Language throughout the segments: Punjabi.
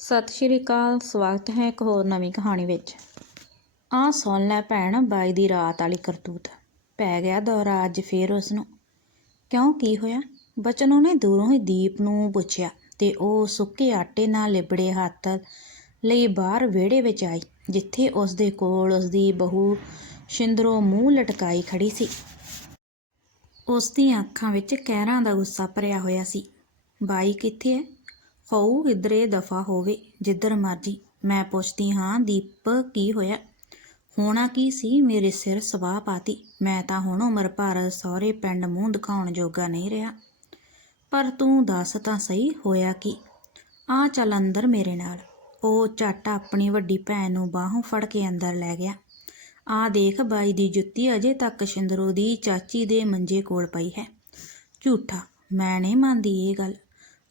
ਸਤਿ ਸ਼੍ਰੀ ਅਕਾਲ, ਸਵਾਗਤ ਹੈ ਇੱਕ ਹੋਰ ਨਵੀਂ ਕਹਾਣੀ ਵਿੱਚ। ਆ ਸੁਣ ਲੈ ਭੈਣ, ਬਾਈ ਦੀ ਰਾਤ ਵਾਲੀ ਕਰਤੂਤ। ਪੈ ਗਿਆ ਦੌਰਾ, ਅੱਜ ਫੇਰ ਉਸ ਨੂੰ ਕਿਉਂ, ਕੀ ਹੋਇਆ? ਬਚਨ ਉਹਨੇ ਦੂਰੋਂ ਹੀ ਦੀਪ ਨੂੰ ਪੁੱਛਿਆ ਤੇ ਉਹ ਸੁੱਕੇ ਆਟੇ ਨਾਲ ਲਿਬੜੇ ਹੱਥ ਲਈ ਬਾਹਰ ਵਿਹੜੇ ਵਿੱਚ ਆਈ, ਜਿੱਥੇ ਉਸ ਦੇ ਕੋਲ ਉਸ ਦੀ ਬਹੂ ਸ਼ਿੰਦਰੋ ਮੂੰਹ ਲਟਕਾਈ ਖੜੀ ਸੀ। ਉਸ ਦੀਆਂ ਅੱਖਾਂ ਵਿੱਚ ਕਹਿਰਾਂ ਦਾ ਗੁੱਸਾ ਭਰਿਆ ਹੋਇਆ ਸੀ। ਬਾਈ ਕਿੱਥੇ ਹੈ? ਹੋਊ ਕਿਧਰੇ ਦਫਾ ਹੋਵੇ, ਜਿੱਧਰ ਮਰਜ਼ੀ। ਮੈਂ ਪੁੱਛਦੀ ਹਾਂ, ਦੀਪ, ਕੀ ਹੋਇਆ? ਹੋਣਾ ਕੀ ਸੀ? ਮੇਰੇ ਸਿਰ ਸਵਾਹ ਪਾਤੀ। ਮੈਂ ਤਾਂ ਹੁਣ ਉਮਰ ਭਰ ਸਹੁਰੇ ਪਿੰਡ ਮੂੰਹ ਦਿਖਾਉਣ ਜੋਗਾ ਨਹੀਂ ਰਿਹਾ। ਪਰ ਤੂੰ ਦੱਸ ਤਾਂ ਸਹੀ, ਹੋਇਆ ਕੀ? ਆ ਚੱਲ ਅੰਦਰ ਮੇਰੇ ਨਾਲ। ਉਹ ਝੱਟ ਆਪਣੀ ਵੱਡੀ ਭੈਣ ਨੂੰ ਬਾਹੋਂ ਫੜ ਕੇ ਅੰਦਰ ਲੈ ਗਿਆ। ਆ ਦੇਖ, ਬਾਈ ਦੀ ਜੁੱਤੀ ਅਜੇ ਤੱਕ ਸ਼ਿੰਦਰੋ ਦੀ ਚਾਚੀ ਦੇ ਮੰਜੇ ਕੋਲ ਪਈ ਹੈ। ਝੂਠਾ, ਮੈਂ ਨਹੀਂ ਮੰਨਦੀ ਇਹ ਗੱਲ।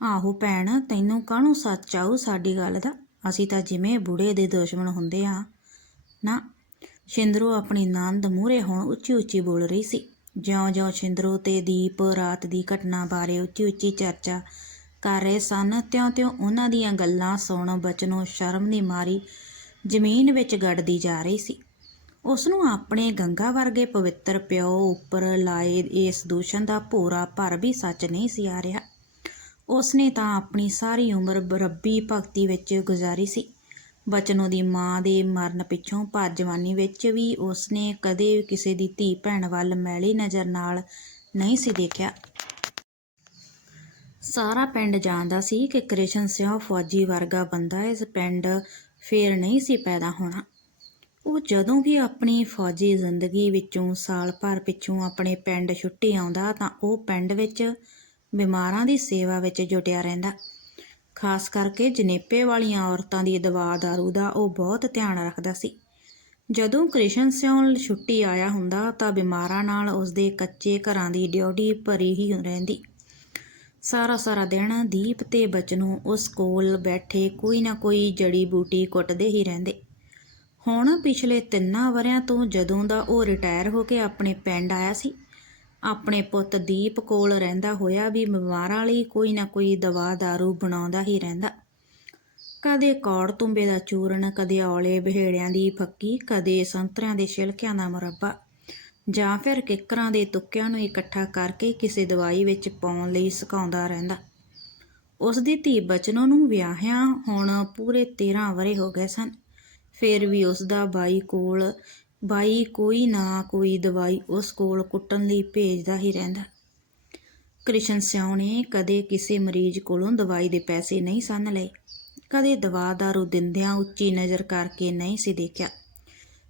ਆਹੋ ਭੈਣ, ਤੈਨੂੰ ਕਾਹਨੂੰ ਸੱਚ ਆਊ ਸਾਡੀ ਗੱਲ ਦਾ? ਅਸੀਂ ਤਾਂ ਜਿਵੇਂ ਬੁੜੇ ਦੇ ਦੁਸ਼ਮਣ ਹੁੰਦੇ ਆ। ਨਾ, ਸ਼ਿੰਦਰੋ ਆਪਣੀ ਨੰਦ ਮੂਹਰੇ ਹੁਣ ਉੱਚੀ ਉੱਚੀ ਬੋਲ ਰਹੀ ਸੀ। ਜਿਉਂ-ਜਿਉਂ ਸ਼ਿੰਦਰੋ ਤੇ ਦੀਪ ਰਾਤ ਦੀ ਘਟਨਾ ਬਾਰੇ ਉੱਚੀ ਉੱਚੀ ਚਰਚਾ ਕਰ ਰਹੇ ਸਨ, ਤਿਉਂ-ਤਿਉਂ ਉਹਨਾਂ ਦੀਆਂ ਗੱਲਾਂ ਸੁਣ ਬਚਨੋਂ ਸ਼ਰਮ ਦੀ ਮਾਰੀ ਜ਼ਮੀਨ ਵਿੱਚ ਗੜਦੀ ਜਾ ਰਹੀ ਸੀ। ਉਸ ਨੂੰ ਆਪਣੇ ਗੰਗਾ ਵਰਗੇ ਪਵਿੱਤਰ ਪਿਓ ਉੱਪਰ ਲਾਏ ਇਸ ਦੂਸ਼ਣ ਦਾ ਭੋਰਾ ਭਰ ਵੀ ਸੱਚ ਨਹੀਂ ਸੀ ਆ ਰਿਹਾ। ਉਸਨੇ ਤਾਂ ਆਪਣੀ ਸਾਰੀ ਉਮਰ ਰੱਬੀ ਭਗਤੀ ਵਿੱਚ ਗੁਜ਼ਾਰੀ ਸੀ। ਬਚਨੋ ਦੀ ਮਾਂ ਦੇ ਮਰਨ ਪਿੱਛੋਂ ਭਰ ਜਵਾਨੀ ਵਿੱਚ ਵੀ ਉਸਨੇ ਕਦੇ ਕਿਸੇ ਦੀ ਧੀ ਭੈਣ ਵੱਲ ਮੈਲੀ ਨਜ਼ਰ ਨਾਲ ਨਹੀਂ ਸੀ ਦੇਖਿਆ। ਸਾਰਾ ਪਿੰਡ ਜਾਣਦਾ ਸੀ ਕਿ ਕ੍ਰਿਸ਼ਨ ਸਿੰਘ ਫੌਜੀ ਵਰਗਾ ਬੰਦਾ ਇਸ ਪਿੰਡ ਫੇਰ ਨਹੀਂ ਸੀ ਪੈਦਾ ਹੋਣਾ। ਉਹ ਜਦੋਂ ਵੀ ਆਪਣੀ ਫੌਜੀ ਜ਼ਿੰਦਗੀ ਵਿੱਚੋਂ ਸਾਲ ਭਰ ਪਿੱਛੋਂ ਆਪਣੇ ਪਿੰਡ ਛੁੱਟੀ ਆਉਂਦਾ ਤਾਂ ਉਹ ਪਿੰਡ ਵਿੱਚ ਬਿਮਾਰਾਂ ਦੀ ਸੇਵਾ ਵਿੱਚ ਜੁਟਿਆ ਰਹਿੰਦਾ। ਖਾਸ ਕਰਕੇ ਜਨੇਪੇ ਵਾਲੀਆਂ ਔਰਤਾਂ ਦੀ ਦਵਾ ਦਾਰੂ ਦਾ ਉਹ ਬਹੁਤ ਧਿਆਨ ਰੱਖਦਾ ਸੀ। ਜਦੋਂ ਕ੍ਰਿਸ਼ਨ ਸਿਉਂ ਛੁੱਟੀ ਆਇਆ ਹੁੰਦਾ ਤਾਂ ਬਿਮਾਰਾਂ ਨਾਲ ਉਸਦੇ ਕੱਚੇ ਘਰਾਂ ਦੀ ਡਿਊਟੀ ਭਰੀ ਹੀ ਰਹਿੰਦੀ। ਸਾਰਾ ਸਾਰਾ ਦਿਨ ਦੀਪ ਤੇ ਬਚਨੂ ਉਸ ਕੋਲ ਬੈਠੇ ਕੋਈ ਨਾ ਕੋਈ ਜੜੀ ਬੂਟੀ ਕੁੱਟਦੇ ਹੀ ਰਹਿੰਦੇ। ਹੁਣ ਪਿਛਲੇ ਤਿੰਨਾਂ ਵਰਿਆਂ ਤੋਂ ਜਦੋਂ ਦਾ ਉਹ ਰਿਟਾਇਰ ਹੋ ਕੇ ਆਪਣੇ ਪਿੰਡ ਆਇਆ ਸੀ ਆਪਣੇ ਪੁੱਤ ਦੀਪ ਕੋਲ ਰਹਿੰਦਾ ਹੋਇਆ ਵੀ ਬਿਮਾਰਾਂ ਲਈ ਕੋਈ ਨਾ ਕੋਈ ਦਵਾ दारू ਬਣਾਉਂਦਾ ਹੀ ਰਹਿੰਦਾ। ਕਦੇ ਕੌੜ ਤੁੰਬੇ ਦਾ ਚੂਰਨ, ਕਦੇ ਔਲੇ ਬਹੇੜਿਆਂ ਦੀ ਫੱਕੀ, ਕਦੇ ਸੰਤਰਿਆਂ ਦੇ ਛਿਲਕਿਆਂ ਦਾ ਮੁਰੱਬਾ। ਜਾਂ ਫਿਰ ਕਿੱਕਰਾਂ ਦੇ ਤੁੱਕਿਆਂ ਨੂੰ ਇਕੱਠਾ ਕਰਕੇ ਕਿਸੇ ਦਵਾਈ ਵਿੱਚ ਪਾਉਣ ਲਈ ਸੁਕਾਉਂਦਾ ਰਹਿੰਦਾ। ਉਸ ਦੀ ਧੀ ਬਚਨੋ ਨੂੰ ਵਿਆਹਿਆ ਹੁਣ ਪੂਰੇ 13 ਵਰੇ ਹੋ ਗਏ ਸਨ। ਫਿਰ ਵੀ ਉਸ ਦਾ ਬਾਈ ਕੋਲ ਬਾਈ ਕੋਈ ਨਾ ਕੋਈ ਦਵਾਈ ਉਸ ਕੋਲ ਕੁੱਟਣ ਲਈ ਭੇਜਦਾ ਹੀ ਰਹਿੰਦਾ। ਕ੍ਰਿਸ਼ਨ ਸਿਉ ਨੇ ਕਦੇ ਕਿਸੇ ਮਰੀਜ਼ ਕੋਲੋਂ ਦਵਾਈ ਦੇ ਪੈਸੇ ਨਹੀਂ ਸੰਨ ਲਏ। ਕਦੇ ਦਵਾ ਦਾਰੂ ਦਿੰਦਿਆਂ ਉੱਚੀ ਨਜ਼ਰ ਕਰਕੇ ਨਹੀਂ ਸੀ ਦੇਖਿਆ।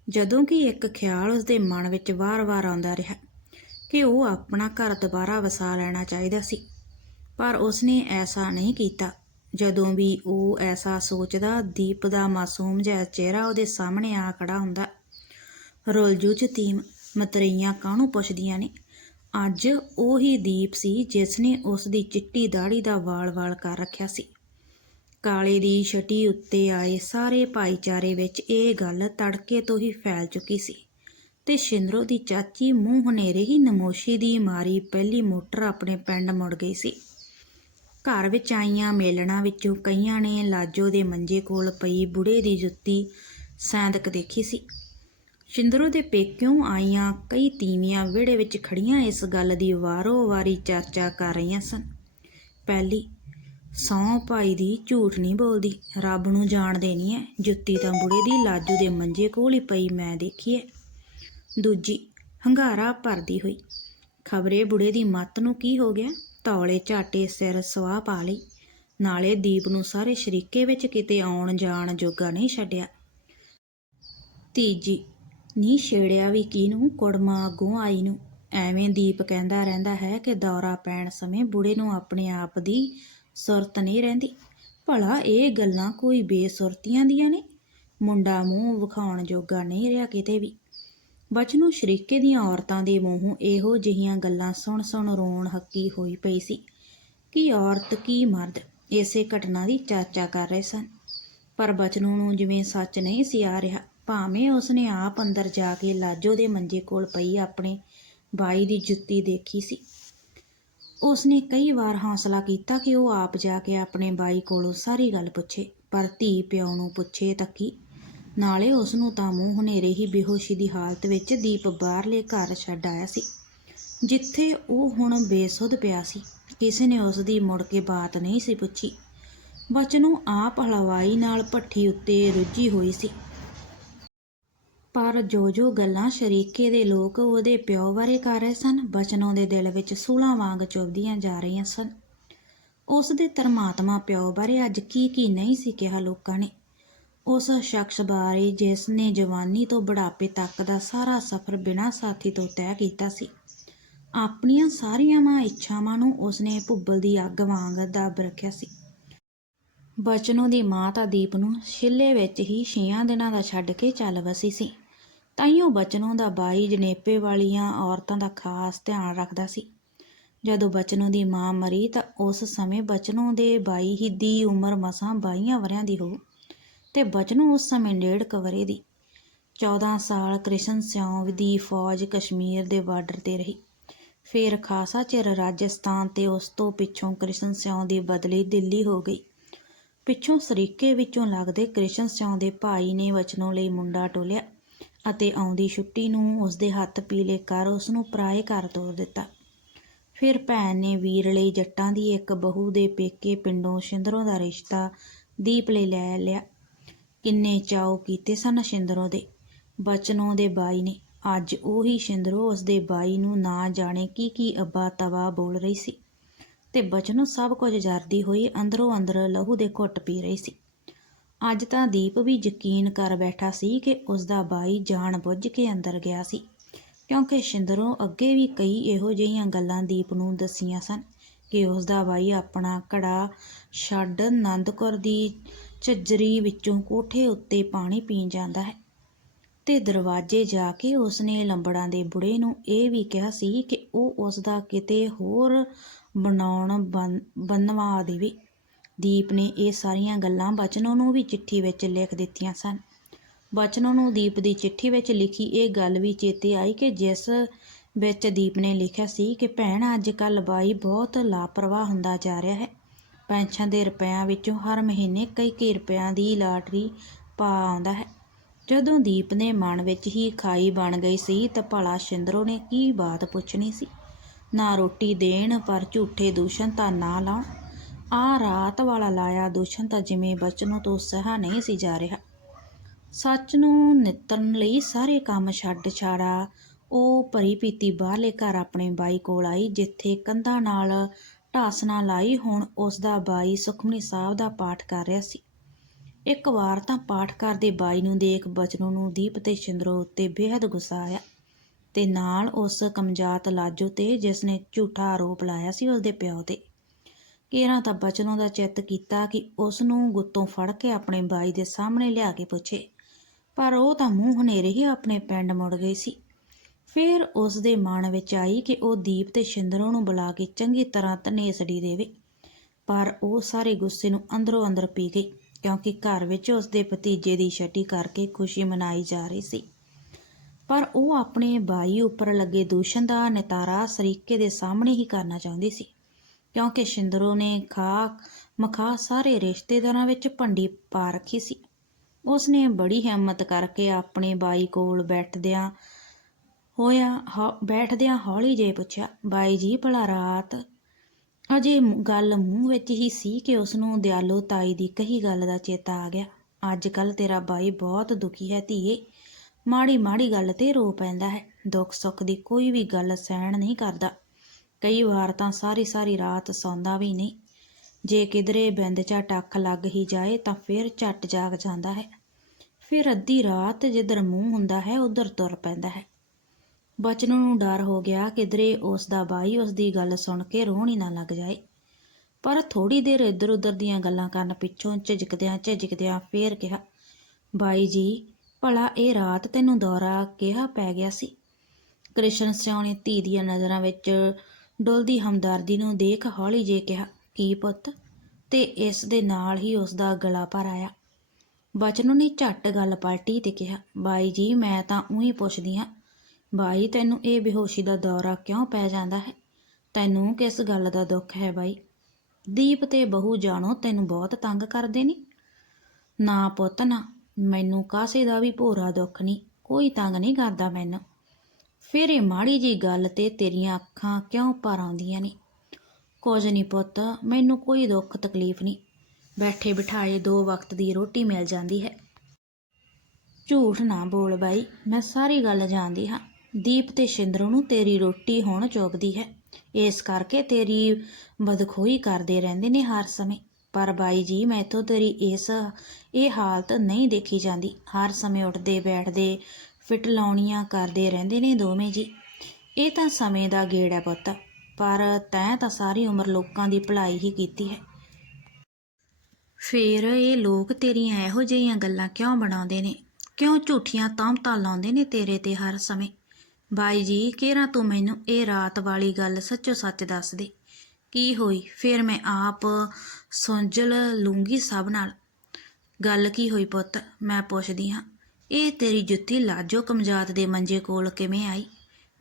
ਜਦੋਂ ਕਿ ਇੱਕ ਖਿਆਲ ਉਸਦੇ ਮਨ ਵਿੱਚ ਵਾਰ-ਵਾਰ ਆਉਂਦਾ ਰਿਹਾ ਕਿ ਉਹ ਆਪਣਾ ਘਰ ਦੁਬਾਰਾ ਵਸਾ ਲੈਣਾ ਚਾਹੀਦਾ ਸੀ। ਪਰ ਉਸਨੇ ਐਸਾ ਨਹੀਂ ਕੀਤਾ। ਜਦੋਂ ਵੀ ਉਹ ਐਸਾ ਸੋਚਦਾ, ਦੀਪ ਦਾ ਮਾਸੂਮ ਜਿਹਾ ਚਿਹਰਾ ਉਹਦੇ ਸਾਹਮਣੇ ਆ ਖੜਾ ਹੁੰਦਾ। ਰੁਲਜੂ ਚ ਤੀਮ ਕਾਹਨੂੰ ਪੁੱਛਦੀਆਂ ਨੇ? ਅੱਜ ਉਹੀ ਦੀਪ ਸੀ ਜਿਸ ਨੇ ਉਸ ਦੀ ਚਿੱਟੀ ਦਾੜੀ ਦਾ ਵਾਲ-ਵਾਲ ਕਰ ਰੱਖਿਆ ਸੀ। ਕਾਲੇ ਦੀ ਛਟੀ ਉੱਤੇ ਆਏ ਸਾਰੇ ਭਾਈਚਾਰੇ ਵਿੱਚ ਇਹ ਗੱਲ ਤੜਕੇ ਤੋਂ ਹੀ ਫੈਲ ਚੁੱਕੀ ਸੀ ਤੇ ਸ਼ਿੰਦਰੋ ਦੀ ਚਾਚੀ ਮੂੰਹ ਹਨੇਰੇ ਹੀ ਨਮੋਸ਼ੀ ਦੀ ਮਾਰੀ ਪਹਿਲੀ ਮੋਟਰ ਆਪਣੇ ਪਿੰਡ ਮੁੜ ਗਈ ਸੀ। ਘਰ ਵਿੱਚ ਆਈਆਂ ਮੇਲਣਾ ਵਿੱਚੋਂ ਕਈਆਂ ਨੇ ਲਾਜੋ ਦੇ ਮੰਜੇ ਕੋਲ ਪਈ ਬੁੜੇ ਦੀ ਜੁੱਤੀ ਸੈਂਦਕ ਦੇਖੀ ਸੀ। ਸ਼ਿੰਦਰੋ ਦੇ ਪੇਕਿਓਂ ਆਈਆਂ ਕਈ ਤੀਵੀਆਂ ਵਿਹੜੇ ਵਿੱਚ ਖੜੀਆਂ ਇਸ ਗੱਲ ਦੀ ਵਾਰੋ-ਵਾਰੀ ਚਰਚਾ ਕਰ ਰਹੀਆਂ ਸਨ। ਪਹਿਲੀ ਸੌ ਭਾਈ ਦੀ ਝੂਠ ਨਹੀਂ ਬੋਲਦੀ। ਰੱਬ ਨੂੰ ਜਾਣ ਦੇਣੀ ਹੈ ਜੁੱਤੀ ਤਾਂ ਬੁੜੇ ਦੀ, ਲਾਜੂ ਦੇ ਮੰਜੇ ਕੋਲ ਹੀ ਪਈ ਮੈਂ ਦੇਖੀ ਹੈ ਦੂਜੀ, ਹੰਗਾਰਾ ਭਰਦੀ ਹੋਈ। ਖਬਰੇ ਬੁੜੇ ਦੀ ਮੱਤ ਨੂੰ ਕੀ ਹੋ ਗਿਆ? ਤੌਲੇ ਝਾਟੇ ਸਿਰ ਸਵਾਹ ਪਾ ਲਈ। ਨਾਲੇ ਦੀਪ ਨੂੰ ਸਾਰੇ ਸ਼ਰੀਕੇ ਵਿੱਚ ਕਿਤੇ ਆਉਣ ਜਾਣ ਜੋਗਾ ਨਹੀਂ ਛੱਡਿਆ। ਤੀਜੀ ਨੀ ਛੇੜਿਆ ਵੀ ਕਿਹਨੂੰ, ਕੁੜਮਾਂ ਅੱਗੋਂ ਆਈ ਨੂੰ। ਐਵੇਂ ਦੀਪ ਕਹਿੰਦਾ ਰਹਿੰਦਾ ਹੈ ਕਿ ਦੌਰਾ ਪੈਣ ਸਮੇਂ ਬੁੜੇ ਨੂੰ ਆਪਣੇ ਆਪ ਦੀ ਸੁਰਤ ਨਹੀਂ ਰਹਿੰਦੀ। ਭਲਾ ਇਹ ਗੱਲਾਂ ਕੋਈ ਬੇਸੁਰਤੀਆਂ ਦੀਆਂ ਨੇ? ਮੁੰਡਾ ਮੂੰਹ ਵਿਖਾਉਣ ਜੋਗਾ ਨਹੀਂ ਰਿਹਾ ਕਿਤੇ ਵੀ। ਬਚਨੂ ਸ਼ਰੀਕੇ ਦੀਆਂ ਔਰਤਾਂ ਦੇ ਮੂੰਹੋਂ ਇਹੋ ਜਿਹੀਆਂ ਗੱਲਾਂ ਸੁਣ ਸੁਣ ਰੋਣ ਹੱਕੀ ਹੋਈ ਪਈ ਸੀ। ਕਿ ਔਰਤ, ਕੀ ਮਰਦ, ਇਸੇ ਘਟਨਾ ਦੀ ਚਰਚਾ ਕਰ ਰਹੇ ਸਨ। ਪਰ ਬਚਨੂ ਨੂੰ ਜਿਵੇਂ ਸੱਚ ਨਹੀਂ ਸੀ ਆ ਰਿਹਾ। ਭਾਵੇਂ ਉਸਨੇ ਆਪ ਅੰਦਰ ਜਾ ਕੇ ਲਾਜੋ ਦੇ ਮੰਜੇ ਕੋਲ ਪਈ ਆਪਣੇ ਬਾਈ ਦੀ ਜੁੱਤੀ ਦੇਖੀ ਸੀ। ਉਸਨੇ ਕਈ ਵਾਰ ਹੌਸਲਾ ਕੀਤਾ ਕਿ ਉਹ ਆਪ ਜਾ ਕੇ ਆਪਣੇ ਬਾਈ ਕੋਲੋਂ ਸਾਰੀ ਗੱਲ ਪੁੱਛੇ, ਪਰ ਧੀ ਪਿਓ ਨੂੰ ਪੁੱਛੇ ਤਾਂ ਕੀ ਨਾਲੇ ਉਸ ਨੂੰ ਤਾਂ ਮੂੰਹ ਹਨੇਰੇ ਹੀ ਬੇਹੋਸ਼ੀ ਦੀ ਹਾਲਤ ਵਿੱਚ ਦੀਪ ਬਾਹਰਲੇ ਘਰ ਛੱਡ ਆਇਆ ਸੀ, ਜਿੱਥੇ ਉਹ ਹੁਣ ਬੇਸੁੱਧ ਪਿਆ ਸੀ। ਕਿਸੇ ਨੇ ਉਸ ਦੀ ਮੁੜ ਕੇ ਬਾਤ ਨਹੀਂ ਸੀ ਪੁੱਛੀ। ਬਚਨੂ ਆਪ ਹਲਵਾਈ ਨਾਲ ਭੱਠੀ ਉੱਤੇ ਰੁੱਝੀ ਹੋਈ ਸੀ। ਪਰ ਜੋ ਜੋ ਗੱਲਾਂ ਸ਼ਰੀਕੇ ਦੇ ਲੋਕ ਉਹਦੇ ਪਿਓ ਬਾਰੇ ਕਰ ਰਹੇ ਸਨ, ਬਚਨੋਂ ਦੇ ਦਿਲ ਵਿੱਚ ਸੂਲਾਂ ਵਾਂਗ ਚੁਭਦੀਆਂ ਜਾ ਰਹੀਆਂ ਸਨ। ਉਸ ਦੇ ਧਰਮਾਤਮਾ ਪਿਓ ਬਾਰੇ ਅੱਜ ਕੀ ਕੀ ਨਹੀਂ ਸੀ ਕਿਹਾ ਲੋਕਾਂ ਨੇ। ਉਸ ਸ਼ਖਸ ਬਾਰੇ ਜਿਸ ਨੇ ਜਵਾਨੀ ਤੋਂ ਬੁਢਾਪੇ ਤੱਕ ਦਾ ਸਾਰਾ ਸਫ਼ਰ ਬਿਨਾਂ ਸਾਥੀ ਤੋਂ ਤੈਅ ਕੀਤਾ ਸੀ, ਆਪਣੀਆਂ ਸਾਰੀਆਂ ਮਾਂ ਇੱਛਾਵਾਂ ਨੂੰ ਉਸਨੇ ਭੁੱਬਲ ਦੀ ਅੱਗ ਵਾਂਗ ਦੱਬ ਰੱਖਿਆ ਸੀ। ਬਚਨੋਂ ਦੀ ਮਾਂ ਤਾਂ ਦੀਪ ਨੂੰ ਛਿੱਲੇ ਵਿੱਚ ਹੀ ਛੇਆਂ ਦਿਨਾਂ ਦਾ ਛੱਡ ਕੇ ਚੱਲ ਵਸੀ ਸੀ। ਤਾਈਓ ਬਚਨੋਂ ਦਾ ਬਾਈ ਜਨੇਪੇ ਵਾਲੀਆਂ ਔਰਤਾਂ ਦਾ ਖਾਸ ਧਿਆਨ ਰੱਖਦਾ ਸੀ। ਜਦੋਂ ਬਚਨੋਂ ਦੀ ਮਾਂ ਮਰੀ ਤਾਂ ਉਸ ਸਮੇਂ ਬਚਨੋਂ ਦੇ ਬਾਈ ਹੀ ਦੀ ਉਮਰ ਮਸਾਂ 22 ਵਰਿਆਂ ਦੀ ਹੋ ਤੇ ਬਚਨੋਂ ਉਸ ਸਮੇਂ ਡੇਢ ਕਵਰੇ ਦੀ। 14 ਸਾਲ ਕ੍ਰਿਸ਼ਨ ਸਿਉਂ ਦੀ ਫੌਜ ਕਸ਼ਮੀਰ ਦੇ ਬਾਰਡਰ ਤੇ ਰਹੀ। ਫਿਰ ਖਾਸਾ ਚਿਰ ਰਾਜਸਥਾਨ ਤੇ ਉਸ ਤੋਂ ਪਿੱਛੋਂ ਕ੍ਰਿਸ਼ਨ ਸਿਉਂ ਦੀ ਬਦਲੀ ਦਿੱਲੀ ਹੋ ਗਈ। ਪਿੱਛੋਂ ਸਰੀਕੇ ਵਿੱਚੋਂ ਲੱਗਦੇ ਕ੍ਰਿਸ਼ਨ ਸਿਉਂ ਦੇ ਭਾਈ ਨੇ ਵਚਨੋਂ ਲਈ ਮੁੰਡਾ ਟੋਲਿਆ। ਅਤੇ ਆਉਂਦੀ ਛੁੱਟੀ ਨੂੰ ਉਸਦੇ ਹੱਥ ਪੀਲੇ ਕਰ ਉਸ ਨੂੰ ਪਰਾਏ ਘਰ ਤੋਰ ਦਿੱਤਾ। ਫਿਰ ਭੈਣ ਨੇ ਵੀਰ ਲਈ ਜੱਟਾਂ ਦੀ ਇੱਕ ਬਹੂ ਦੇ ਪੇਕੇ ਪਿੰਡੋਂ ਸ਼ਿੰਦਰੋਂ ਦਾ ਰਿਸ਼ਤਾ ਦੀਪ ਲਈ ਲੈ ਲਿਆ। ਕਿੰਨੇ ਚਾਉ ਕੀਤੇ ਸਨ ਸ਼ਿੰਦਰੋਂ ਦੇ। ਬਚਨੋਂ ਦੇ ਬਾਈ ਨੇ, ਅੱਜ ਉਹੀ ਸ਼ਿੰਦਰੋਂ ਉਸਦੇ ਬਾਈ ਨੂੰ ਨਾ ਜਾਣੇ ਕੀ ਕੀ ਅੱਬਾ ਤਵਾ ਬੋਲ ਰਹੀ ਸੀ। ਤੇ ਬਚਨੋਂ ਸਭ ਕੁਝ ਜਰਦੀ ਹੋਈ ਅੰਦਰੋਂ ਅੰਦਰ ਲਹੂ ਦੇ ਘੁੱਟ ਪੀ ਰਹੀ ਸੀ। ਅੱਜ ਤਾਂ ਦੀਪ ਵੀ ਯਕੀਨ ਕਰ ਬੈਠਾ ਸੀ ਕਿ ਉਸ ਦਾ ਬਾਈ ਜਾਣ ਬੁੱਝ ਕੇ ਅੰਦਰ ਗਿਆ ਸੀ, ਕਿਉਂਕਿ ਸ਼ਿੰਦਰੋਂ ਅੱਗੇ ਵੀ ਕਈ ਇਹੋ ਜਿਹੀਆਂ ਗੱਲਾਂ ਦੀਪ ਨੂੰ ਦੱਸੀਆਂ ਸਨ ਕਿ ਉਸ ਦਾ ਬਾਈ ਆਪਣਾ ਘੜਾ ਛੱਡ ਆਨੰਦਕੌਰ ਦੀ ਝੱਜਰੀ ਵਿੱਚੋਂ ਕੋਠੇ ਉੱਤੇ ਪਾਣੀ ਪੀਣ ਜਾਂਦਾ ਹੈ ਤੇ ਦਰਵਾਜ਼ੇ ਜਾ ਕੇ ਉਸਨੇ ਲੰਬੜਾਂ ਦੇ ਬੁੜੇ ਨੂੰ ਇਹ ਵੀ ਕਿਹਾ ਸੀ ਕਿ ਉਹ ਉਸ ਦਾ ਕਿਤੇ ਹੋਰ ਬਣਾਉਣ ਬਨ- ਬਣਵਾ ਦੇਵੇ। ਦੀਪ ਨੇ ਇਹ ਸਾਰੀਆਂ ਗੱਲਾਂ ਬਚਨੋ ਨੂੰ ਵੀ ਚਿੱਠੀ ਵਿੱਚ ਲਿਖ ਦਿੱਤੀਆਂ ਸਨ। ਬਚਨੋ ਨੂੰ ਦੀਪ ਦੀ ਚਿੱਠੀ ਵਿੱਚ ਲਿਖੀ ਇਹ ਗੱਲ ਵੀ ਚੇਤੇ ਆਈ ਕਿ ਜਿਸ ਵਿੱਚ ਦੀਪ ਨੇ ਲਿਖਿਆ ਸੀ ਕਿ, ਭੈਣ ਅੱਜ ਕੱਲ ਬਾਈ ਬਹੁਤ ਲਾਪਰਵਾਹ ਹੁੰਦਾ ਜਾ ਰਿਹਾ ਹੈ। ਪੈਨਸ਼ਨ ਦੇ ਰੁਪਿਆਂ ਵਿੱਚੋਂ ਹਰ ਮਹੀਨੇ ਕਈ ਕਈ ਰੁਪਿਆਂ ਦੀ ਲਾਟਰੀ ਪਾ ਆਉਂਦਾ ਹੈ। ਜਦੋਂ ਦੀਪ ਨੇ ਮਨ ਵਿੱਚ ਹੀ ਖਾਈ ਬਣ ਗਈ ਸੀ ਤਾਂ ਭਲਾ ਸ਼ਿੰਦਰੋ ਨੇ ਕੀ ਬਾਤ ਪੁੱਛਣੀ ਸੀ? ਨਾ ਰੋਟੀ ਦੇਣ, ਪਰ ਝੂਠੇ ਦੂਸ਼ਣ ਤਾਂ ਨਾ ਲਾਉਣ। ਆਹ ਰਾਤ ਵਾਲਾ ਲਾਇਆ ਦੂਸ਼ਣ ਤਾਂ ਜਿਵੇਂ ਬਚਨੋਂ ਤੋਂ ਸਹਾ ਨਹੀਂ ਸੀ ਜਾ ਰਿਹਾ। ਸੱਚ ਨੂੰ ਨਿਤਰਨ ਲਈ ਸਾਰੇ ਕੰਮ ਛੱਡ ਛਾੜਾ, ਉਹ ਭਰੀ ਪੀਤੀ ਬਾਹਰਲੇ ਘਰ ਆਪਣੇ ਬਾਈ ਕੋਲ ਆਈ, ਜਿੱਥੇ ਕੰਧਾਂ ਨਾਲ ਢਾਸਣਾ ਲਾਈ, ਹੁਣ ਉਸ ਦਾ ਬਾਈ ਸੁਖਮਨੀ ਸਾਹਿਬ ਦਾ ਪਾਠ ਕਰ ਰਿਹਾ ਸੀ। ਇੱਕ ਵਾਰ ਤਾਂ ਪਾਠ ਕਰਦੇ ਬਾਈ ਨੂੰ ਦੇਖ ਬਚਨੋਂ ਨੂੰ ਦੀਪ ਤੇ ਸ਼ਿੰਦਰੋ ਉੱਤੇ ਬੇਹੱਦ ਗੁੱਸਾ ਆਇਆ ਤੇ ਨਾਲ ਉਸ ਕਮਜਾਤ ਲਾਜੋ ਤੇ ਜਿਸ ਨੇ ਝੂਠਾ ਆਰੋਪ ਲਾਇਆ ਸੀ ਉਸ ਦੇ ਪਿਓ ਤੇ। ਕੇਰਾਂ ਤਾਂ ਬਚਨੋਂ ਦਾ ਚਿੱਤ ਕੀਤਾ ਕਿ ਉਸ ਨੂੰ ਗੁੱਤੋਂ ਫੜ ਕੇ ਆਪਣੇ ਬਾਈ ਦੇ ਸਾਹਮਣੇ ਲਿਆ ਕੇ ਪੁੱਛੇ। ਪਰ ਉਹ ਤਾਂ ਮੂੰਹ ਹਨੇਰੇ ਹੀ ਆਪਣੇ ਪਿੰਡ ਮੁੜ ਗਈ ਸੀ। ਫਿਰ ਉਸ ਦੇ ਮਨ ਵਿੱਚ ਆਈ ਕਿ ਉਹ ਦੀਪ ਤੇ ਸ਼ਿੰਦਰੋਂ ਨੂੰ ਬੁਲਾ ਕੇ ਚੰਗੀ ਤਰ੍ਹਾਂ ਧਨੇਸੜੀ ਦੇਵੇ। ਪਰ ਉਹ ਸਾਰੇ ਗੁੱਸੇ ਨੂੰ ਅੰਦਰੋਂ ਅੰਦਰ ਪੀ ਗਈ, ਕਿਉਂਕਿ ਘਰ ਵਿੱਚ ਉਸ ਦੇ ਭਤੀਜੇ ਦੀ ਛਟੀ ਕਰਕੇ ਖੁਸ਼ੀ ਮਨਾਈ ਜਾ ਰਹੀ ਸੀ। ਪਰ ਉਹ ਆਪਣੇ ਬਾਈ ਉੱਪਰ ਲੱਗੇ ਦੂਸ਼ਣ ਦਾ ਨਿਤਾਰਾ ਸਰੀਕੇ ਦੇ ਸਾਹਮਣੇ ਹੀ ਕਰਨਾ ਚਾਹੁੰਦੀ ਸੀ। ਕਿਉਂਕਿ ਸ਼ਿੰਦਰੋ ਨੇ ਖਾ ਮਖਾ ਸਾਰੇ ਰਿਸ਼ਤੇਦਾਰਾਂ ਵਿੱਚ ਭੰਡੀ ਪਾ ਰੱਖੀ ਸੀ। ਉਸ ਨੇ ਬੜੀ ਹਿੰਮਤ ਕਰਕੇ ਆਪਣੇ ਬਾਈ ਕੋਲ ਬੈਠਦਿਆਂ ਹੋਇਆ ਹੌ- ਬੈਠਦਿਆਂ ਹੌਲੀ ਜੇ ਪੁੱਛਿਆ, ਬਾਈ ਜੀ, ਭਲਾ ਰਾਤ ਅਜੇ ਗੱਲ ਮੂੰਹ ਵਿੱਚ ਹੀ ਸੀ ਕਿ ਉਸ ਨੂੰ ਦਿਆਲੋ ਤਾਈ ਦੀ ਕਹੀ ਗੱਲ ਦਾ ਚੇਤਾ ਆ ਗਿਆ? ਅੱਜ ਕੱਲ ਤੇਰਾ ਬਾਈ ਬਹੁਤ ਦੁਖੀ ਹੈ ਧੀਏ। ਮਾੜੀ ਮਾੜੀ ਗੱਲ ਤੇ ਰੋ ਪੈਂਦਾ ਹੈ। ਦੁੱਖ ਸੁੱਖ ਦੀ ਕੋਈ ਵੀ ਗੱਲ ਸਹਿਣ ਨਹੀਂ ਕਰਦਾ। ਕਈ ਵਾਰ ਤਾਂ ਸਾਰੀ ਸਾਰੀ ਰਾਤ ਸੌਂਦਾ ਵੀ ਨਹੀਂ। ਜੇ ਕਿਧਰੇ ਬਿੰਦ ਝੱਟ ਅੱਖ ਲੱਗ ਹੀ ਜਾਏ ਤਾਂ ਫਿਰ ਝੱਟ ਜਾਗ ਜਾਂਦਾ ਹੈ। ਫਿਰ ਅੱਧੀ ਰਾਤ ਜਿੱਧਰ ਮੂੰਹ ਹੁੰਦਾ ਹੈ, ਉਧਰ ਤੁਰ ਪੈਂਦਾ ਹੈ। ਬਚਨ ਨੂੰ ਡਰ ਹੋ ਗਿਆ ਕਿਧਰੇ ਉਸ ਦਾ ਬਾਈ ਉਸ ਦੀ ਗੱਲ ਸੁਣ ਕੇ ਰੋਣ ਹੀ ਨਾ ਲੱਗ ਜਾਏ। ਪਰ ਥੋੜੀ ਦੇਰ ਇੱਧਰ ਉੱਧਰ ਦੀਆਂ ਗੱਲਾਂ ਕਰਨ ਪਿੱਛੋਂ ਝਿਜਕਦਿਆਂ ਝਿਜਕਦਿਆਂ ਫੇਰ ਕਿਹਾ, ਬਾਈ ਜੀ, ਭਲਾ ਇਹ ਰਾਤ ਤੈਨੂੰ ਦੌਰਾ ਕਿਹਾ ਪੈ ਗਿਆ ਸੀ? ਕ੍ਰਿਸ਼ਨ ਸਿਉ ਨੇ ਧੀ ਦੀਆਂ ਨਜ਼ਰਾਂ ਵਿੱਚ ਡੁੱਲਦੀ ਹਮਦਰਦੀ ਨੂੰ ਦੇਖ ਹੌਲੀ ਜੇ ਕਿਹਾ, ਕੀ ਪੁੱਤ? ਤੇ ਇਸ ਦੇ ਨਾਲ ਹੀ ਉਸ ਦਾ ਗਲਾ ਭਰ ਆਇਆ। ਬਚਨੂ ਨੇ ਝੱਟ ਗੱਲ ਪਲਟੀ ਤੇ ਕਿਹਾ, ਬਾਈ ਜੀ, ਮੈਂ ਤਾਂ ਉਹੀ ਪੁੱਛਦੀ ਹਾਂ, ਬਾਈ ਤੈਨੂੰ ਇਹ ਬੇਹੋਸ਼ੀ ਦਾ ਦੌਰਾ ਕਿਉਂ ਪੈ ਜਾਂਦਾ ਹੈ? ਤੈਨੂੰ ਕਿਸ ਗੱਲ ਦਾ ਦੁੱਖ ਹੈ ਬਾਈ? ਦੀਪ ਤੇ ਬਹੂ ਜਾਣੋ, ਤੈਨੂੰ ਬਹੁਤ ਤੰਗ ਕਰਦੇ ਨੇ? ਨਾ ਪੁੱਤ, ਨਾ, ਮੈਨੂੰ ਕਾਸੇ ਦਾ ਵੀ ਭੋਰਾ ਦੁੱਖ ਨਹੀਂ, ਕੋਈ ਤੰਗ ਨਹੀਂ ਕਰਦਾ ਮੈਨੂੰ। ਫਿਰ ਇਹ ਮਾੜੀ ਜੀ ਗੱਲ ਤੇ ਤੇਰੀਆਂ ਅੱਖਾਂ ਕਿਉਂ ਭਰ ਆਉਂਦੀਆਂ ਨੇ? ਕੁਝ ਨਹੀਂ ਪੁੱਤ, ਮੈਨੂੰ ਕੋਈ ਦੁੱਖ ਤਕਲੀਫ ਨਹੀਂ। ਬੈਠੇ ਬਿਠਾਏ ਦੋ ਵਕਤ ਦੀ ਰੋਟੀ ਮਿਲ ਜਾਂਦੀ ਹੈ। ਝੂਠ ਨਾ ਬੋਲ ਬਾਈ, ਮੈਂ ਸਾਰੀ ਗੱਲ ਜਾਣਦੀ ਹਾਂ। ਦੀਪ ਤੇ ਸ਼ਿੰਦਰ ਨੂੰ ਤੇਰੀ ਰੋਟੀ ਹੁਣ ਚੁੱਭਦੀ ਹੈ। ਇਸ ਕਰਕੇ ਤੇਰੀ ਬਦਖੋਈ ਕਰਦੇ ਰਹਿੰਦੇ ਨੇ ਹਰ ਸਮੇਂ। ਪਰ ਬਾਈ ਜੀ, ਮੈਥੋਂ ਤੇਰੀ ਇਸ, ਇਹ ਹਾਲਤ ਨਹੀਂ ਦੇਖੀ ਜਾਂਦੀ। ਹਰ ਸਮੇਂ ਉੱਠਦੇ, ਬੈਠਦੇ ਫਿਟਲਾਉਣੀਆਂ ਕਰਦੇ ਰਹਿੰਦੇ ਨੇ ਦੋਵੇਂ ਜੀ। ਇਹ ਤਾਂ ਸਮੇਂ ਦਾ ਗੇੜ ਹੈ ਪੁੱਤ, ਪਰ ਤੈਂ ਤਾਂ ਸਾਰੀ ਉਮਰ ਲੋਕਾਂ ਦੀ ਭਲਾਈ ਹੀ ਕੀਤੀ ਹੈ। ਫੇਰ ਇਹ ਲੋਕ ਤੇਰੀਆਂ ਇਹੋ ਜਿਹੀਆਂ ਗੱਲਾਂ ਕਿਉਂ ਬਣਾਉਂਦੇ ਨੇ? ਕਿਉਂ ਝੂਠੀਆਂ ਤਾਮਤਾਂ ਲਾਉਂਦੇ ਨੇ ਤੇਰੇ ਤੇ ਹਰ ਸਮੇਂ? ਬਾਈ ਜੀ, ਕਿਹੜਾ ਤੂੰ ਮੈਨੂੰ ਇਹ ਰਾਤ ਵਾਲੀ ਗੱਲ ਸੱਚੋ ਸੱਚ ਦੱਸ ਦੇ? ਕੀ ਹੋਈ? ਫਿਰ ਮੈਂ ਆਪ ਸੁੰਝਲ ਲੂੰਗੀ ਸਭ ਨਾਲ। ਗੱਲ ਕੀ ਹੋਈ ਪੁੱਤ? ਮੈਂ ਪੁੱਛਦੀ ਹਾਂ। ਇਹ ਤੇਰੀ ਜੁੱਤੀ ਲਾਜੋ ਕਮਜਾਤ ਦੇ ਮੰਜੇ ਕੋਲ ਕਿਵੇਂ ਆਈ?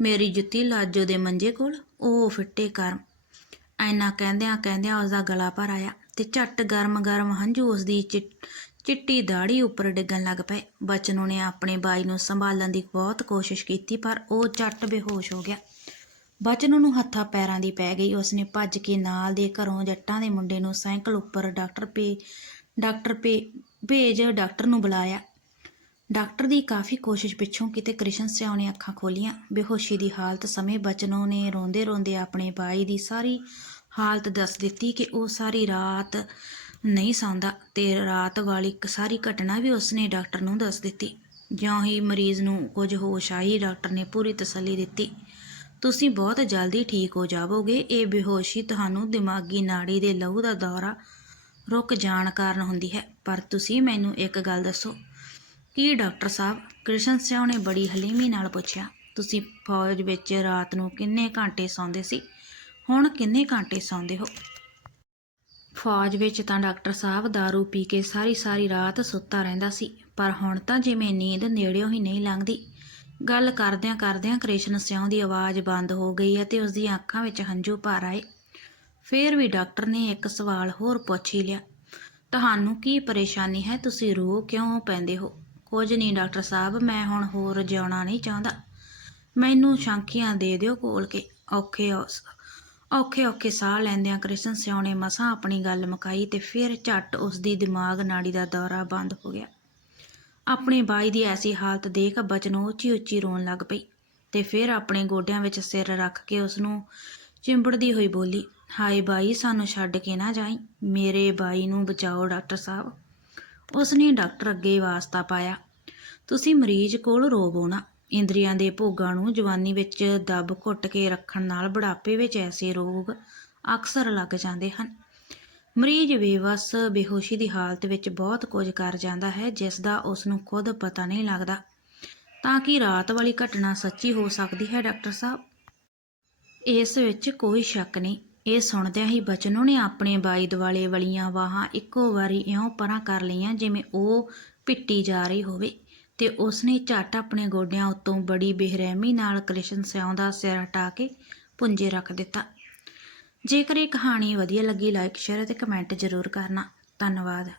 ਮੇਰੀ ਜੁੱਤੀ ਲਾਜੋ ਦੇ ਮੰਜੇ ਕੋਲ? ਉਹ ਫਿੱਟੇ ਕਰਮ। ਐਨਾ ਕਹਿੰਦਿਆਂ ਕਹਿੰਦਿਆਂ ਉਸ ਦਾ ਗਲਾ ਭਰ ਆਇਆ ਤੇ ਝੱਟ ਗਰਮ ਗਰਮ ਹੰਝੂ ਉਸ ਦੀ ਚਿੱਟੀ ਦਾੜੀ ਉੱਪਰ ਡਿੱਗਣ ਲੱਗ ਪਏ। ਬਚਨੂ ਨੇ ਆਪਣੇ ਬਾਈ ਨੂੰ ਸੰਭਾਲਣ ਦੀ ਬਹੁਤ ਕੋਸ਼ਿਸ਼ ਕੀਤੀ, ਪਰ ਉਹ ਝੱਟ ਬੇਹੋਸ਼ ਹੋ ਗਿਆ। ਬਚਨ ਨੂੰ ਹੱਥਾਂ ਪੈਰਾਂ ਦੀ ਪੈ ਗਈ। ਉਸਨੇ ਭੱਜ ਕੇ ਨਾਲ ਦੇ ਘਰੋਂ ਜੱਟਾਂ ਦੇ ਮੁੰਡੇ ਨੂੰ ਸਾਈਕਲ ਉੱਪਰ ਡਾਕਟਰ ਪੇ ਡਾਕਟਰ ਪੇ, ਭੇਜ ਡਾਕਟਰ ਨੂੰ ਬੁਲਾਇਆ। ਡਾਕਟਰ ਦੀ ਕਾਫੀ ਕੋਸ਼ਿਸ਼ ਪਿੱਛੋਂ ਕਿਤੇ ਕ੍ਰਿਸ਼ਨ ਸਿਆਹ ਨੇ ਅੱਖਾਂ ਖੋਲੀਆਂ। ਬੇਹੋਸ਼ੀ ਦੀ ਹਾਲਤ ਸਮੇਂ ਬਚਨੋਂ ਨੇ ਰੋਂਦੇ ਰੋਂਦੇ ਆਪਣੇ ਬਾਈ ਦੀ ਸਾਰੀ ਹਾਲਤ ਦੱਸ ਦਿੱਤੀ ਕਿ ਉਹ ਸਾਰੀ ਰਾਤ ਨਹੀਂ ਸੌਂਦਾ ਤੇ ਰਾਤ ਵਾਲੀ ਇੱਕ ਸਾਰੀ ਘਟਨਾ ਵੀ ਉਸਨੇ ਡਾਕਟਰ ਨੂੰ ਦੱਸ ਦਿੱਤੀ। ਜਿਉਂ ਹੀ ਮਰੀਜ਼ ਨੂੰ ਕੁਝ ਹੋਸ਼ ਆਈ, ਡਾਕਟਰ ਨੇ ਪੂਰੀ ਤਸੱਲੀ ਦਿੱਤੀ। ਤੁਸੀਂ ਬਹੁਤ ਜਲਦੀ ਠੀਕ ਹੋ ਜਾਵੋਗੇ। ਇਹ ਬੇਹੋਸ਼ੀ ਤੁਹਾਨੂੰ ਦਿਮਾਗੀ ਨਾੜੀ ਦੇ ਲਹੂ ਦਾ ਦੌਰਾ ਰੁਕ ਜਾਣ ਕਾਰਨ ਹੁੰਦੀ ਹੈ। ਪਰ ਤੁਸੀਂ ਮੈਨੂੰ ਇੱਕ ਗੱਲ ਦੱਸੋ। ਕੀ ਡਾਕਟਰ ਸਾਹਿਬ? ਕ੍ਰਿਸ਼ਨ ਸਿਆਹ ਨੇ ਬੜੀ ਹਲੀਮੀ ਨਾਲ ਪੁੱਛਿਆ, ਤੁਸੀਂ ਫੌਜ ਵਿੱਚ ਰਾਤ ਨੂੰ ਕਿੰਨੇ ਘੰਟੇ ਸੌਂਦੇ ਸੀ? ਹੁਣ ਕਿੰਨੇ ਘੰਟੇ ਸੌਂਦੇ ਹੋ? ਫੌਜ ਵਿੱਚ ਤਾਂ ਡਾਕਟਰ ਸਾਹਿਬ दारू ਪੀ ਕੇ ਸਾਰੀ ਸਾਰੀ ਰਾਤ ਸੁੱਤਾ ਰਹਿੰਦਾ ਸੀ, ਪਰ ਹੁਣ ਤਾਂ ਜਿਵੇਂ ਨੀਂਦ ਨੇੜਿਓਂ ਹੀ ਨਹੀਂ ਲੰਘਦੀ। ਗੱਲ ਕਰਦਿਆਂ ਕਰਦਿਆਂ ਕ੍ਰਿਸ਼ਨ ਸਿਉਂ ਦੀ ਆਵਾਜ਼ ਬੰਦ ਹੋ ਗਈ ਅਤੇ ਉਸ ਦੀਆਂ ਅੱਖਾਂ ਵਿੱਚ ਹੰਝੂ ਭਰ ਆਏ। ਫਿਰ ਵੀ ਡਾਕਟਰ ਨੇ ਇੱਕ ਸਵਾਲ ਹੋਰ ਪੁੱਛ ਹੀ ਲਿਆ, ਤੁਹਾਨੂੰ ਕੀ ਪਰੇਸ਼ਾਨੀ ਹੈ? ਤੁਸੀਂ ਰੋ ਕਿਉਂ ਪੈਂਦੇ ਹੋ? ਕੁਝ ਨਹੀਂ ਡਾਕਟਰ ਸਾਹਿਬ, ਮੈਂ ਹੁਣ ਹੋਰ ਜਿਉਣਾ ਨਹੀਂ ਚਾਹੁੰਦਾ। ਮੈਨੂੰ ਸ਼ਾਂਖੀਆਂ ਦੇ ਦਿਓ ਕੋਲ ਕੇ, ਔਖੇ ਔਸ- ਔਖੇ ਔਖੇ ਸਾਹ ਲੈਂਦਿਆਂ ਕ੍ਰਿਸ਼ਨ ਸਿਉ ਨੇ ਮਸਾਂ ਆਪਣੀ ਗੱਲ ਮੁਕਾਈ ਤੇ ਫਿਰ ਝੱਟ ਉਸ ਦੀ ਦਿਮਾਗ ਨਾੜੀ ਦਾ ਦੌਰਾ ਬੰਦ ਹੋ ਗਿਆ। ਆਪਣੇ ਬਾਈ ਦੀ ਐਸੀ ਹਾਲਤ ਦੇਖ ਬਚਨ ਉੱਚੀ ਉੱਚੀ ਰੋਣ ਲੱਗ ਪਈ ਤੇ ਫਿਰ ਆਪਣੇ ਗੋਡਿਆਂ ਵਿੱਚ ਸਿਰ ਰੱਖ ਕੇ ਉਸ ਨੂੰ ਚਿੰਬੜਦੀ ਹੋਈ ਬੋਲੀ, ਹਾਏ ਬਾਈ, ਸਾਨੂੰ ਛੱਡ ਕੇ ਨਾ ਜਾਈ। ਮੇਰੇ ਬਾਈ ਨੂੰ ਬਚਾਓ ਡਾਕਟਰ ਸਾਹਿਬ। ਉਸ ਨੇ ਡਾਕਟਰ ਅੱਗੇ ਵਾਸਤਾ ਪਾਇਆ। ਤੁਸੀਂ ਮਰੀਜ਼ ਕੋਲ ਰੋਗ ਆਉਣਾ ਇੰਦਰੀਆਂ ਦੇ ਭੋਗਾਂ ਨੂੰ ਜਵਾਨੀ ਵਿੱਚ ਦਬ ਘੁੱਟ ਕੇ ਰੱਖਣ ਨਾਲ ਬੁਢਾਪੇ ਵਿੱਚ ਐਸੇ ਰੋਗ ਅਕਸਰ ਲੱਗ ਜਾਂਦੇ ਹਨ। ਮਰੀਜ਼ ਬੇਵਸ, ਬੇਹੋਸ਼ੀ ਦੀ ਹਾਲਤ ਵਿੱਚ ਬਹੁਤ ਕੁਝ ਕਰ ਜਾਂਦਾ ਹੈ ਜਿਸ ਦਾ ਉਸ ਨੂੰ ਖੁਦ ਪਤਾ ਨਹੀਂ ਲੱਗਦਾ। ਤਾਂ ਕਿ ਰਾਤ ਵਾਲੀ ਘਟਨਾ ਸੱਚੀ ਹੋ ਸਕਦੀ ਹੈ, ਡਾਕਟਰ ਸਾਹਿਬ? ਇਸ ਵਿੱਚ ਕੋਈ ਸ਼ੱਕ ਨਹੀਂ। ਇਹ ਸੁਣਦਿਆਂ ਹੀ ਬਚਨੋਂ ਨੇ ਆਪਣੇ ਬਾਈ ਦੁਆਲੇ ਵਲੀਆਂ ਵਾਹਾਂ ਇੱਕੋ ਵਾਰੀ ਇਉਂ ਪਰਾਂ ਕਰ ਲਈਆਂ ਜਿਵੇਂ ਉਹ ਪਿੱਟੀ ਜਾ ਰਹੀ ਹੋਵੇ ਤੇ ਉਸਨੇ ਝੱਟ ਆਪਣੇ ਗੋਡਿਆਂ ਉੱਤੋਂ ਬੜੀ ਬੇਰਹਿਮੀ ਨਾਲ ਕ੍ਰਿਸ਼ਨ ਸਿਉਂ ਦਾ ਸਿਰ ਹਟਾ ਕੇ ਪੁੰਜੇ ਰੱਖ ਦਿੱਤਾ। ਜੇਕਰ ਇਹ ਕਹਾਣੀ ਵਧੀਆ ਲੱਗੀ ਲਾਈਕ ਸ਼ੇਅਰ ਅਤੇ ਕਮੈਂਟ ਜ਼ਰੂਰ ਕਰਨਾ। ਧੰਨਵਾਦ।